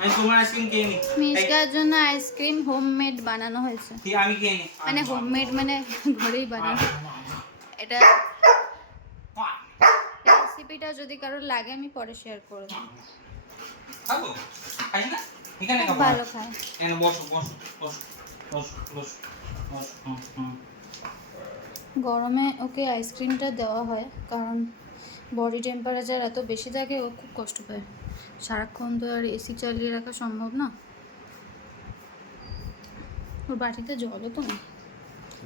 আমি তোমার আইসক্রিম খেয়ে নি। মিষ্কার জন্য আইসক্রিম হোমমেড বানানো হয়েছে। ঠিক আমি খেয়ে নি। মানে হোমমেড মানে ঘরেই বানানো। এটা রেসিপিটা যদি কারোর লাগে আমি পরে শেয়ার করে দেব। খাবো? খাই না? এখানে খাবো। ভালো খায়। এখানে বসো বসো বসো বসো বসো বসো। গরমে ওকে আইসক্রিমটা দেওয়া হয় কারণ বডি টেম্পারেচার এত বেশি থাকে, ও খুব কষ্ট পায়। সারাক্ষণ তো আর এসি চালিয়ে রাখা সম্ভব না। ওর বাটিতে জলও তো নেই।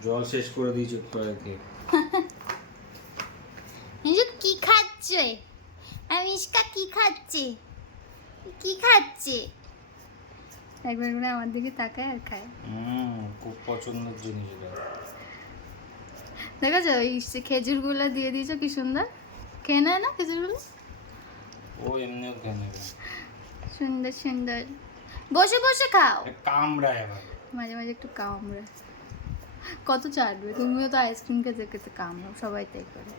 জল শেষ করে দিয়েছি একটু আগে। নিজে কি খাচ্ছে? মিষ্কা কি খাচ্ছে? কি খাচ্ছে? একবার করে আমার দিকে তাকায় আর খায়। খুব পছন্দের জিনিস এটা। দেখেছো এই খেজুরগুলো দিয়ে দিয়েছো কি সুন্দর খেয়ে নেয় না খেজুরগুলো? ও এমনিও খেয়ে নেবে। সুন্দর সুন্দর বসে বসে খাও। কামড়ায় আবার। মাঝে মাঝে একটু কামড়ে। কত চাটবে? তুমিও তো আইসক্রিম খেতে খেতে কামড়াও, সবাই তাই করে।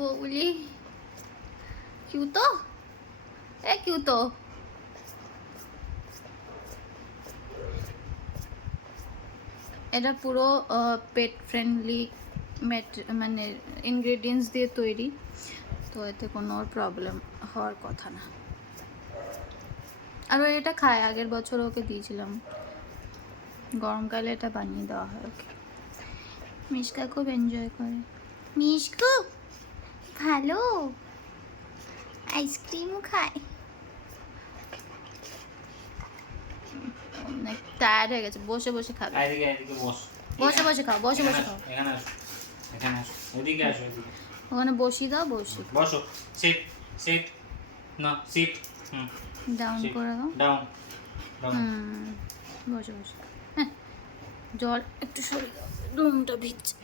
বলি কিউ তো কিউ তো এটা পুরো পেট ফ্রেন্ডলি মানে ইনগ্রেডিয়েন্টস দিয়ে তৈরি, তো এতে কোনো প্রবলেম হওয়ার কথা না। আর ও এটা খায়, আগের বছর ওকে দিয়েছিলাম, গরমকালে এটা বানিয়ে দেওয়া হয় ওকে। মিষ্কা খুব এনজয় করে। মিষ্কু ভালো আইসক্রিমও খায়। অনেক টায়ার্ড হয়ে গেছে, বসে বসে খাবে। এদিকে এদিকে বস। বসে বসে খাও, বসে বসে খাও। এখানে আসো এখানে আসো এদিকে আসো এদিকে ওখানে বসিয়ে দাও, বসি বসো। সিট সিট না সিট। ডাউন করে দাও। Down down. বসে বসে হ্যাঁ, জল একটু সরিয়ে দাও, রুমটা ভিজছে।